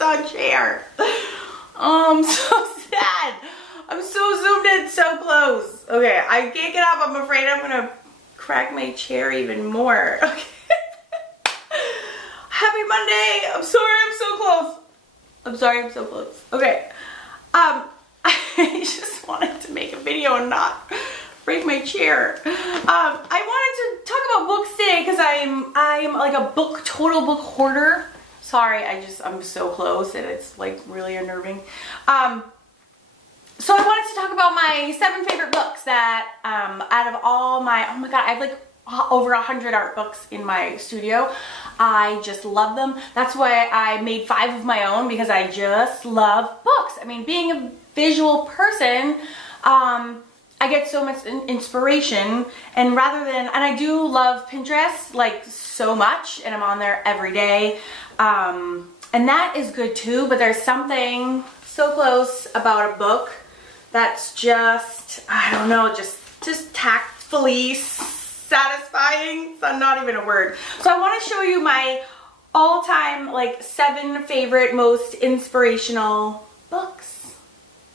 Amazon chair. Oh, I'm so sad. I'm so zoomed in, so close. Okay, I can't get up. I'm afraid I'm gonna crack my chair even more. Okay. Happy Monday. I'm sorry I'm so close. I'm sorry I'm so close. Okay. I just wanted to make a video and not break my chair. I wanted to talk about books today because I'm like a total book hoarder. Sorry, I'm so close and it's like really unnerving. So I wanted to talk about my 7 favorite books that out of all my, oh my god, I have like over 100 art books in my studio. I just love them. That's why I made 5 of my own, because I just love books. I mean, being a visual person, I get so much inspiration, and I do love Pinterest like so much, and I'm on there every day. And that is good too, but there's something so close about a book that's just, I don't know, just tactfully satisfying. It's not even a word. So I want to show you my all-time like 7 favorite most inspirational books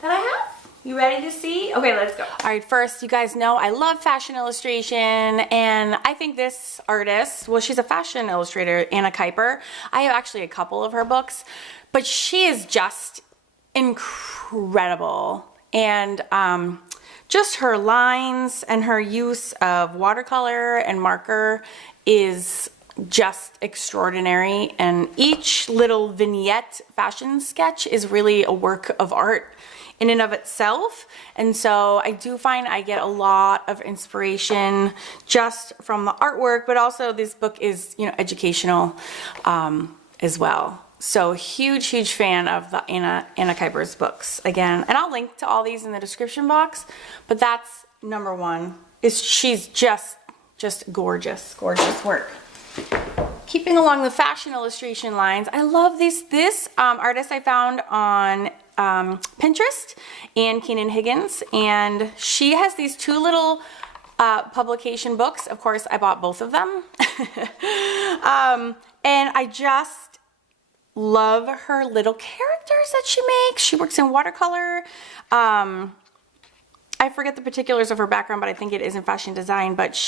that I have. You ready to see? Okay, let's go. All right, first, you guys know I love fashion illustration, and I think this artist, well, she's a fashion illustrator, Anna Kiper. I have actually a couple of her books, but she is just incredible. And just her lines and her use of watercolor and marker is just extraordinary. And each little vignette fashion sketch is really a work of art in and of itself. And so I do find I get a lot of inspiration just from the artwork, but also this book is, you know, educational as well. So huge fan of the Anna Kiper's books again. And I'll link to all these in the description box, but that's number 1. She's just gorgeous work. Keeping along the fashion illustration lines, I love this artist I found on Pinterest, and Keenan Higgins, and she has these 2 little publication books. Of course, I bought both of them. And I just love her little characters that she makes. She works in watercolor. I forget the particulars of her background, but I think it is in fashion design, but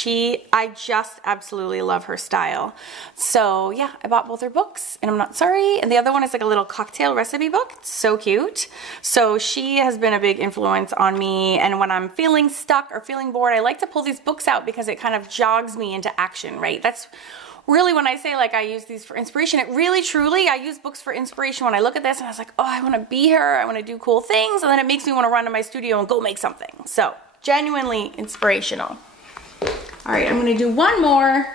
I just absolutely love her style. So yeah, I bought both her books and I'm not sorry. And the other one is like a little cocktail recipe book. It's so cute. So she has been a big influence on me, and when I'm feeling stuck or feeling bored, I like to pull these books out because it kind of jogs me into action, right? That's really, when I say like I use these for inspiration, it really truly, I use books for inspiration. When I look at this and I was like, oh, I want to be her, I want to do cool things, and then it makes me want to run to my studio and go make something. So genuinely inspirational. All right, I'm going to do one more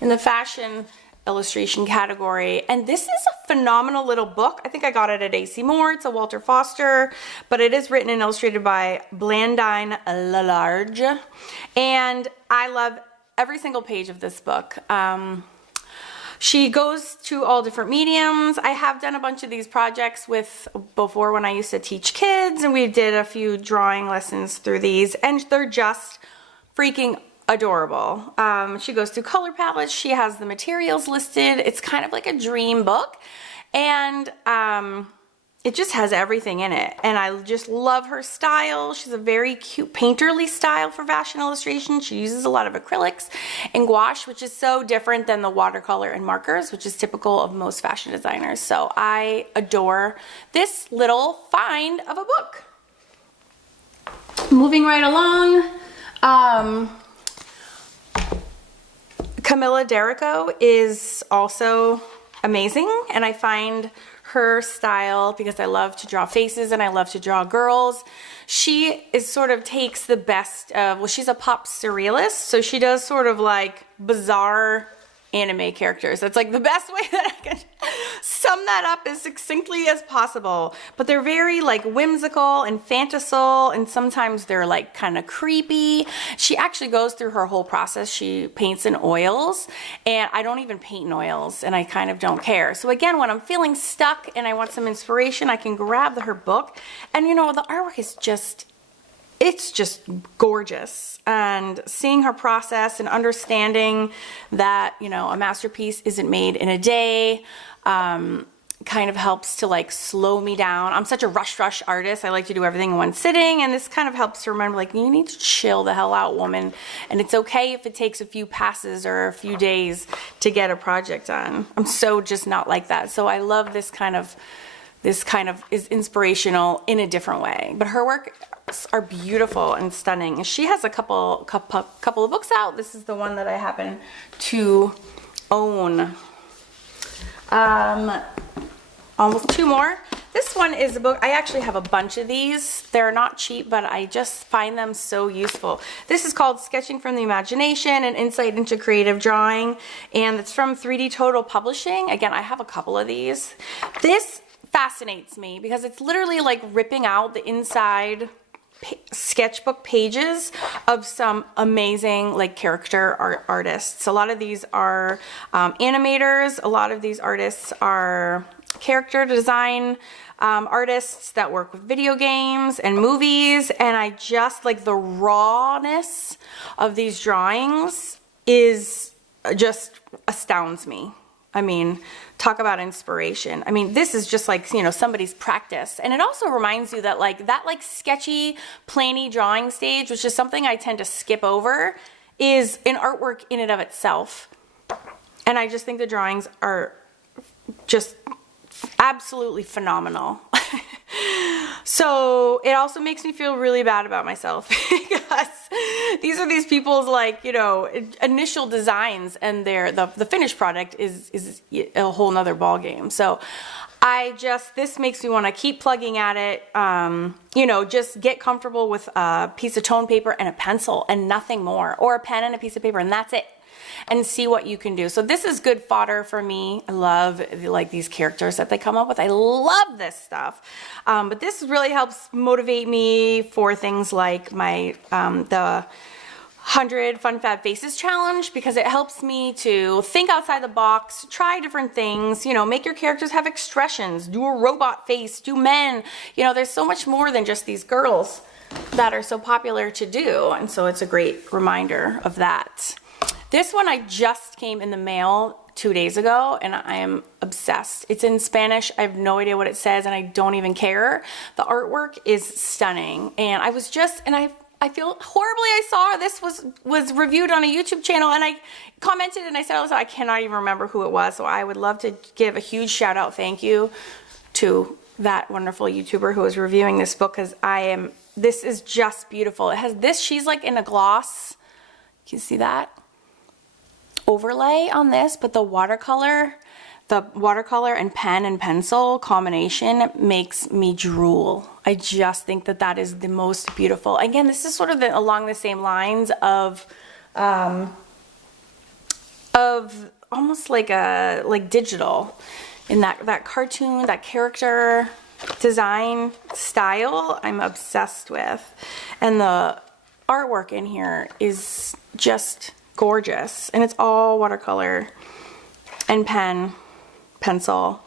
in the fashion illustration category, and this is a phenomenal little book. I think I got it at AC Moore. It's a Walter Foster, but it is written and illustrated by Blandine Lelarge, and I love every single page of this book. She goes to all different mediums. I have done a bunch of these projects before when I used to teach kids, and we did a few drawing lessons through these, and they're just freaking adorable. She goes through color palettes. She has the materials listed. It's kind of like a dream book, and it just has everything in it, and I just love her style. She's a very cute painterly style for fashion illustration. She uses a lot of acrylics and gouache, which is so different than the watercolor and markers, which is typical of most fashion designers. So I adore this little find of a book. Moving right along, Camilla Derecho is also amazing, and I find her style, because I love to draw faces and I love to draw girls. She sort of takes the best of, well, she's a pop surrealist, so she does sort of like bizarre anime characters. That's like the best way that I can sum that up as succinctly as possible. But they're very like whimsical and fantastical, and sometimes they're like kind of creepy. She actually goes through her whole process. She paints in oils, and I don't even paint in oils, and I kind of don't care. So again, when I'm feeling stuck and I want some inspiration, I can grab her book, and you know, the artwork is just, it's just gorgeous. And seeing her process and understanding that, you know, a masterpiece isn't made in a day, kind of helps to like slow me down. I'm such a rush artist. I like to do everything in one sitting, and this kind of helps to remember like, you need to chill the hell out, woman, and it's okay if it takes a few passes or a few days to get a project done. I'm so just not like that. So I love this kind of is inspirational in a different way. But her work are beautiful and stunning. And she has a couple of books out. This is the one that I happen to own. Almost 2 more. This one is a book. I actually have a bunch of these. They're not cheap, but I just find them so useful. This is called Sketching from the Imagination, an Insight into Creative Drawing, and it's from 3D Total Publishing. Again, I have a couple of these. This fascinates me because it's literally like ripping out the inside sketchbook pages of some amazing like character artists. A lot of these are animators. A lot of these artists are character design artists that work with video games and movies, and I just like the rawness of these drawings is just astounds me. I mean, talk about inspiration. I mean, this is just like, you know, somebody's practice. And it also reminds you that like sketchy, plainy drawing stage, which is something I tend to skip over, is an artwork in and of itself. And I just think the drawings are just absolutely phenomenal. So it also makes me feel really bad about myself because these are these people's like, you know, initial designs, and the finished product is a whole nother ball game. So this makes me want to keep plugging at it. You know, just get comfortable with a piece of tone paper and a pencil and nothing more, or a pen and a piece of paper, and that's it. And see what you can do. So this is good fodder for me. I love like these characters that they come up with. I love this stuff. But this really helps motivate me for things like my the 100 Fun Fab Faces challenge, because it helps me to think outside the box, try different things, you know, make your characters have expressions, do a robot face, do men. You know, there's so much more than just these girls that are so popular to do. And so it's a great reminder of that. This one I just came in the mail 2 days ago, and I am obsessed. It's in Spanish. I have no idea what it says, and I don't even care. The artwork is stunning, and I feel horribly. I saw this was reviewed on a YouTube channel, and I commented and I said, I cannot even remember who it was. So I would love to give a huge shout out, thank you to that wonderful YouTuber who was reviewing this book, because this is just beautiful. It has this, she's like in a gloss. Can you see that? Overlay on this, but the watercolor and pen and pencil combination makes me drool. I just think that is the most beautiful. Again, this is sort of along the same lines of almost like digital, in that cartoon, that character design style I'm obsessed with. And the artwork in here is just gorgeous, and it's all watercolor and pencil.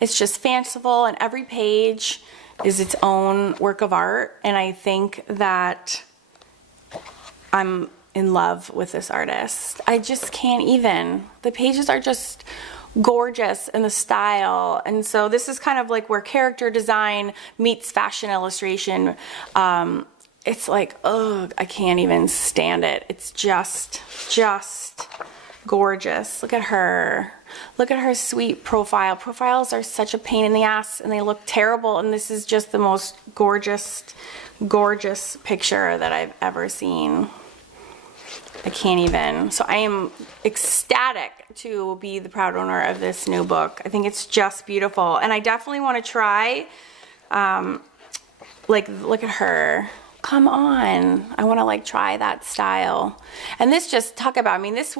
It's just fanciful, and every page is its own work of art, and I think that I'm in love with this artist. I just can't even. The pages are just gorgeous in the style, and so this is kind of like where character design meets fashion illustration. It's like, ugh, I can't even stand it. It's just gorgeous. Look at her. Look at her sweet profile. Profiles are such a pain in the ass, and they look terrible, and this is just the most gorgeous picture that I've ever seen. I can't even. So I am ecstatic to be the proud owner of this new book. I think it's just beautiful, and I definitely want to try, look at her. Come on, I want to like try that style. And this just talk about, I mean, this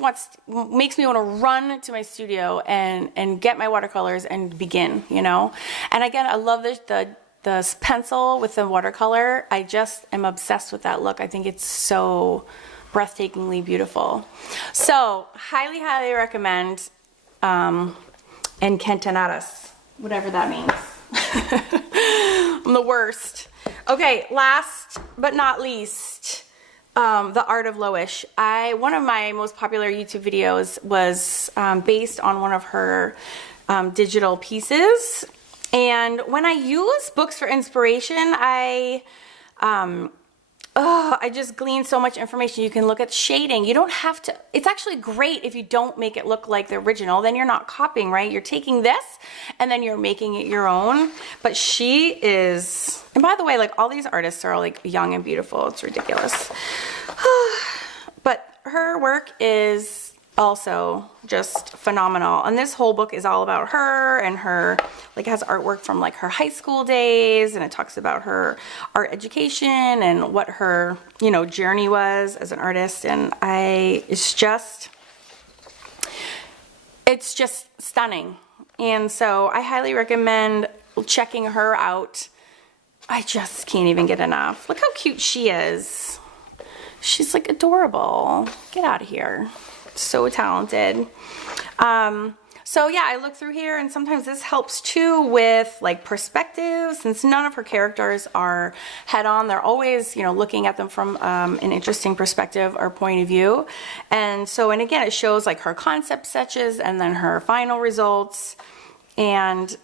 makes me want to run to my studio and get my watercolors and begin, you know. And again, I love the pencil with the watercolor. I just am obsessed with that look. I think it's so breathtakingly beautiful. So highly recommend Encantadas, whatever that means. I'm the worst. Okay, last but not least, the Art of Loish. One of my most popular YouTube videos was based on one of her digital pieces. And when I use books for inspiration, I just glean so much information. You can look at shading. You don't have to, it's actually great if you don't make it look like the original, then you're not copying, right? You're taking this and then you're making it your own. But she is, and by the way, like all these artists are like young and beautiful. It's ridiculous. But her work is also just phenomenal. And this whole book is all about her and her, like has artwork from like her high school days, and it talks about her art education and what her, you know, journey was as an artist. And it's just stunning. And so I highly recommend checking her out. I just can't even get enough. Look how cute she is. She's like adorable. Get out of here. So talented. So yeah, I look through here, and sometimes this helps too with like perspective, since none of her characters are head on. They're always, you know, looking at them from an interesting perspective or point of view. And so, and again, it shows like her concept sketches and then her final results. And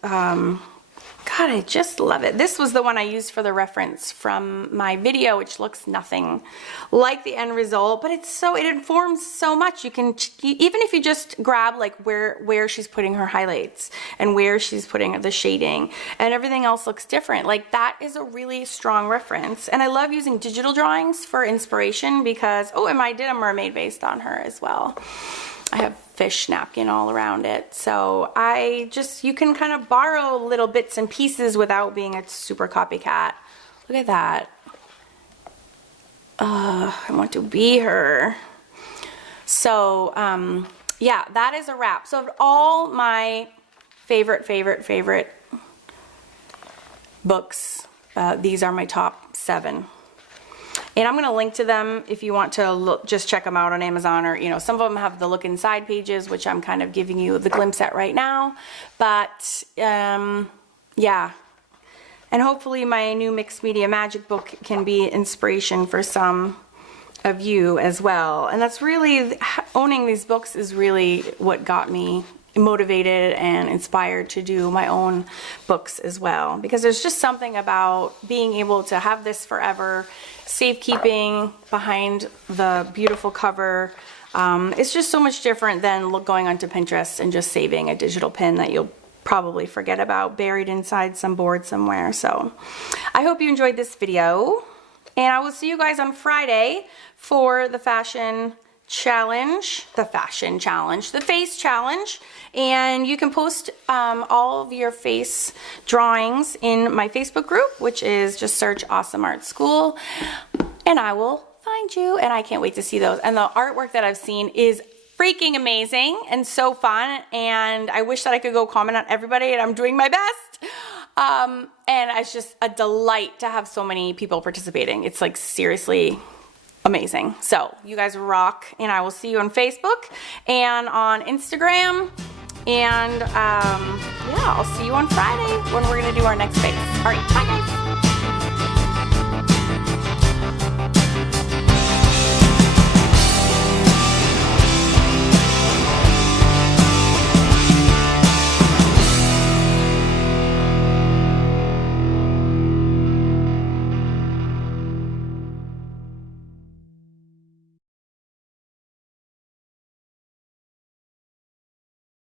God, I just love it. This was the one I used for the reference from my video, which looks nothing like the end result, but it informs so much. You can, even if you just grab like where she's putting her highlights and where she's putting the shading, and everything else looks different. Like that is a really strong reference. And I love using digital drawings for inspiration because, oh, and I did a mermaid based on her as well. I have fish napkin all around it. So you can kind of borrow little bits and pieces without being a super copycat. Look at that. I want to be her. So, yeah, that is a wrap. So of all my favorite books, these are my top 7. And I'm going to link to them if you want to just check them out on Amazon, or, you know, some of them have the look inside pages, which I'm kind of giving you the glimpse at right now. But, yeah. And hopefully my new mixed media magic book can be inspiration for some of you as well. And that's really, owning these books is really what got me motivated and inspired to do my own books as well, because there's just something about being able to have this forever, safekeeping behind the beautiful cover. It's just so much different than going onto Pinterest and just saving a digital pin that you'll probably forget about buried inside some board somewhere. So I hope you enjoyed this video, and I will see you guys on Friday for the fashion challenge, the face challenge. And you can post all of your face drawings in my Facebook group, which is just search Awesome Art School, and I will find you. And I can't wait to see those. And the artwork that I've seen is freaking amazing and so fun, and I wish that I could go comment on everybody, and I'm doing my best. And it's just a delight to have so many people participating. It's like seriously amazing. So you guys rock, and I will see you on Facebook and on Instagram. And yeah, I'll see you on Friday when we're gonna do our next face. All right, bye guys.